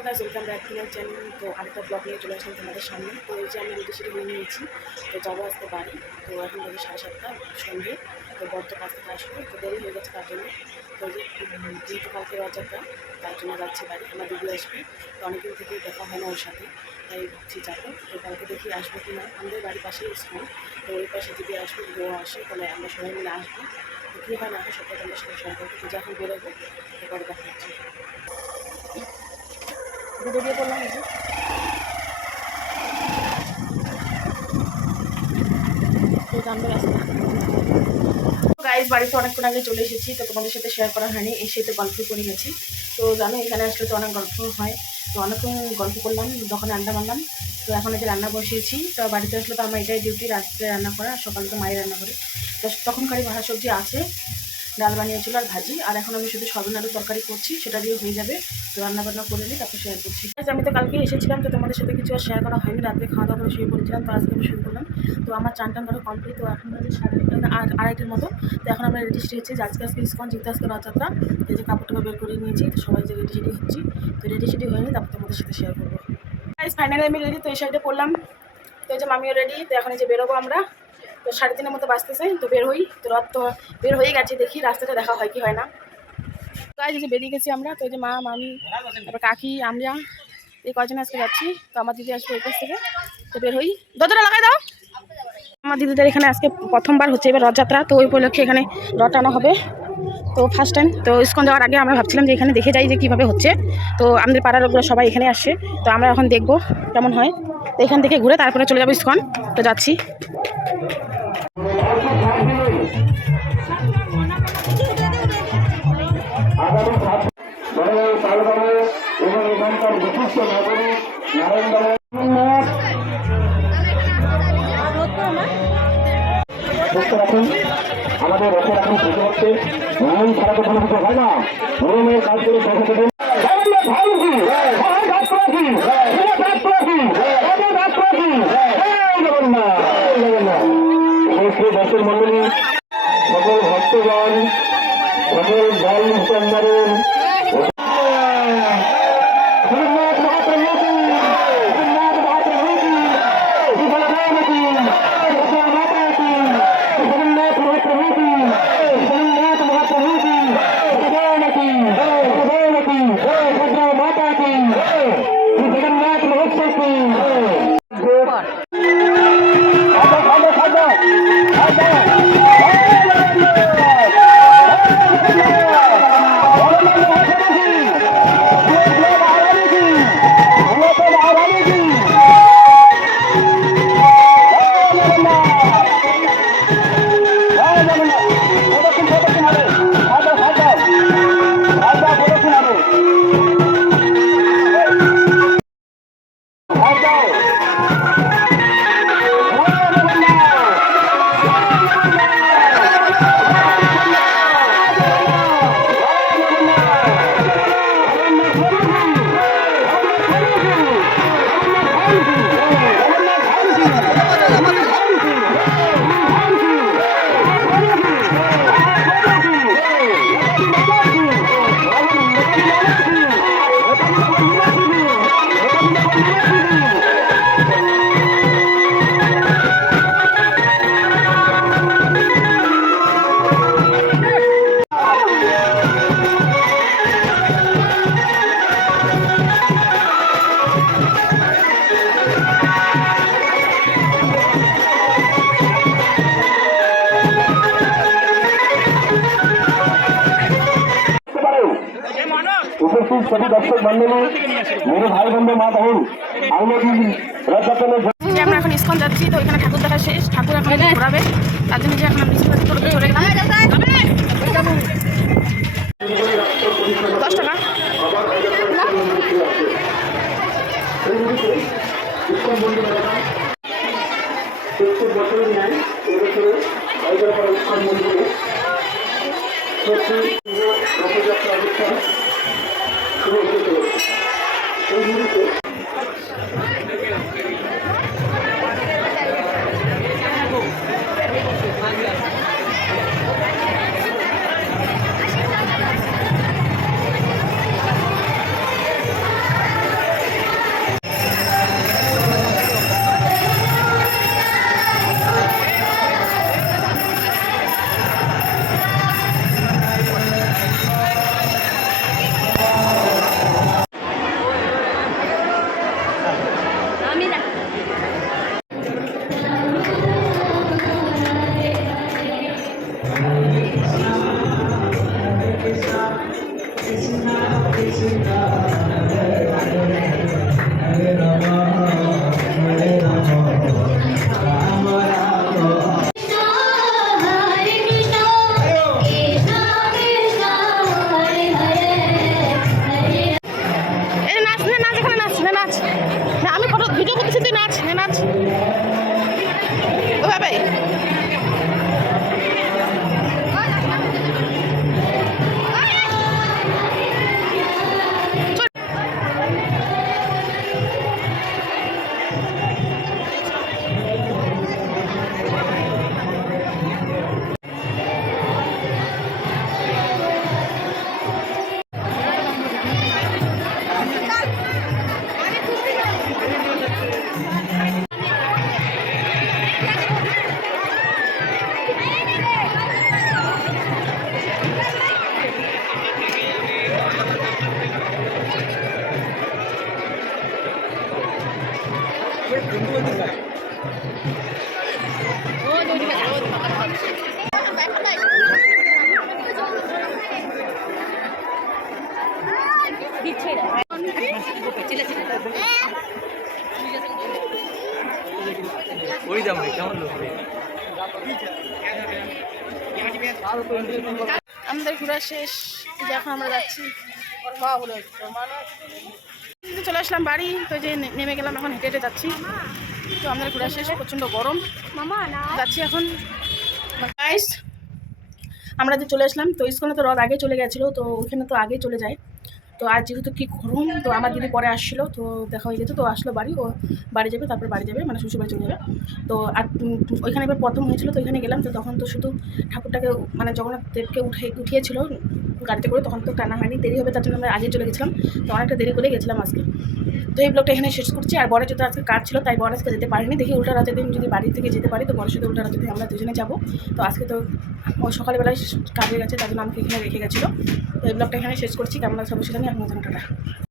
Hello guys, welcome back to my channel. তো আরেকটা blog নিয়ে চলে আসলাম তোমাদের সামনে। তো এই যে আমি রেডি সেডি হয়ে নিয়েছি, তো যাবো আজকে বাড়ি। তো এখন বাজে 7:30 সন্ধ্যে। তো বর্ত কাছ থেকে আসবো, তো দেরি হয়ে গেছে তার জন্য। তো যে যেহেতু কালকে রথযাত্রা, তার জন্য যাচ্ছি বাড়ি। আমার দিদি আসবে, তো অনেকদিন থেকে দেখা হয় না ওর সাথে, তাই ভাবছি যাবো। তো কালকে দেখি আসবো কি না। আমাদের বাড়ির পাশেই স্কুল, তো ওই পাশে যদি আসবে, যদি ও আসে তাহলে আমরা সবাই মিলে আসবো। তো কী হয় না হয় সবটা তোমাদের সাথে শেয়ার করবো। তো যখন বেরোবো এরপরে দেখা হচ্ছে। বেরিয়ে পড়লাম এই যে। গাইজ বাড়িতে অনেকক্ষণ আগে চলে এসেছি, তো তোমাদের সাথে শেয়ার করা হয়নি। এসে তো গল্প করে গেছি। তো জানো এখানে আসলে তো অনেক গল্প হয়, তো অনেকক্ষণ গল্প করলাম, দোকানে আড্ডা মারলাম। তো এখন এই যে রান্না বসিয়েছি। তো বাড়িতে আসলে তো আমার এটাই ডিউটি, রাত্রে রান্না করা। সকালে তো মায়ের রান্না করে, তো তখনকারই ভাজা সবজি আছে, ডাল বানিয়েছিল আর ভাজি। আর এখন আমি শুধু সয়াবিন আলু তরকারি করছি, সেটা দিয়ে হয়ে যাবে। তো রান্নাবান্না করে নিই, তারপর শেয়ার করছি। আমি তো কালকে এসেছিলাম, তো তোমাদের সাথে কিছু আর শেয়ার করা হয়নি। রাত্রে খাওয়া দাওয়া করে শুয়ে পড়েছিলাম, তো আজকে আমি শুরু করলাম। তো আমার চান টান করা কমপ্লিট। তো এখন বাজে 2:30 মতো। তো এখন আমরা রেডি সেডি হচ্ছে, আজকে ইসকন, যেহেতু আজকে রথযাত্রা। এই যে কাপড়টা বের করে নিয়েছি, তো সবাই যে রেডি সেডি হচ্ছি। তো রেডি সেডি হয়নি, তারপর তোমাদের সাথে শেয়ার করবো। ফাইনালি আমি রেডি, তো এই সাইডে পড়লাম। তো এই যে মামিও রেডি, তো এখন এই যে বেরোবো আমরা। তো 3:30 মতো বাজতেছে, তো বের হই। তো রথ তো বের হয়ে গেছে, দেখি রাস্তাটা দেখা হয় কি হয় না। তো এই যে বেরিয়ে গেছি আমরা। তো এই যে মা, মামি, তারপর কাকি, আমরা এই কয়জন আজকে যাচ্ছি। তো আমার দিদি আসবে এই কাছ থেকে, তো বের হই। দরজাটা লাগাই দাও। আমার দিদিদের এখানে আজকে প্রথমবার হচ্ছে এবার রথযাত্রা, তো ওই উপলক্ষে এখানে রথ টানা হবে। তো ফার্স্ট টাইম। তো ইসকন যাওয়ার আগে আমরা ভাবছিলাম যে এখানে দেখে যাই যে কীভাবে হচ্ছে। তো আমাদের পাড়ার লোকরা সবাই এখানে আসছে, তো আমরা এখন দেখবো কেমন হয়। তো এখান থেকে ঘুরে তারপরে চলে যাবো ইসকন। তো যাচ্ছি। এবং এখানকার বিশিষ্ট নাগরিক আমাদের রথের এখন পুজো হচ্ছে। নিয়ম ছাড়া তো কোনো কিছু হয় না, নিয়মের কাজ করে সংসদে দর্শক মন্ডলী, সকল ভক্তগণ, সকল দল মুসলমানের উপস্থিত সবই দর্শক মন্ডলী, মেরে ভাই বন্ধু মা বাহন, আমরা এখন ইসকন যাচ্ছি। তো এখানে ঠাকুর দেখা শেষ, ঠাকুর এখন ঘোরাবে, তার জন্য যে এখন আমি চলে গেলাম। 10 টাকা। প্রত্যেক বছরের ন্যায় এবছরে ইসকন মন্দিরে রথযাত্রা অনুষ্ঠান শুরু হতে চলেছে। এই মুহূর্তে নাচ, না আমি ফটো ভিডিও করতেছি, তুই নাচ, হ্যাঁ নাচ ওভাবে। আমাদের ঘোরা শেষ, যে এখন আমরা যাচ্ছি চলে আসলাম বাড়ি। তো যে নেমে গেলাম, এখন হেঁটে হেঁটে যাচ্ছি। তো আমাদের ঘোরা শেষ, প্রচণ্ড গরম, যাচ্ছি এখন। গাইস আমরা যে চলে আসলাম, তো স্কুলে তো রথ আগে চলে গেছিলো, তো ওইখানে তো আগে চলে যায়। তো আজ যেহেতু কি গরম, তো আমার দিদি পরে আসছিলো, তো দেখা হয়ে গেছে, তো আসলো বাড়ি, ও বাড়ি যাবে, তারপর বাড়ি যাবে, মানে শ্বশুরবাড়ি চলে যাবে। তো আর ওইখানে এবার প্রথম হয়েছিল, তো ওইখানে গেলাম। তো তখন তো শুধু ঠাকুরটাকে মানে জগন্নাথ দেবকে উঠিয়েছিল গাড়িতে করে, তখন তো টানা হয়নি, দেরি হবে, তার জন্য আমরা আগে চলে গেছিলাম। তো অনেকটা দেরি করে গেছিলাম আজকে। তো এই ব্লগটা এখানে শেষ করছি। আর বড় যেহেতু আজকে কাজ ছিল, তাই বড় আজকে যেতে পারিনি। দেখি উল্টা রাতের দিন যদি বাড়ি থেকে যেতে পারি, তো বড়ের সাথে উল্টা রাতের দিন আমরা দুজনে যাবো। তো আজকে তো ও সকালবেলায় কাজে গেছে, তার জন্য আমাকে এখানে রেখে গেছিলো। তো এই ব্লগটা এখানে শেষ করছি। কেমন লাগছে অবশ্যই জানি। আপনার টাটা।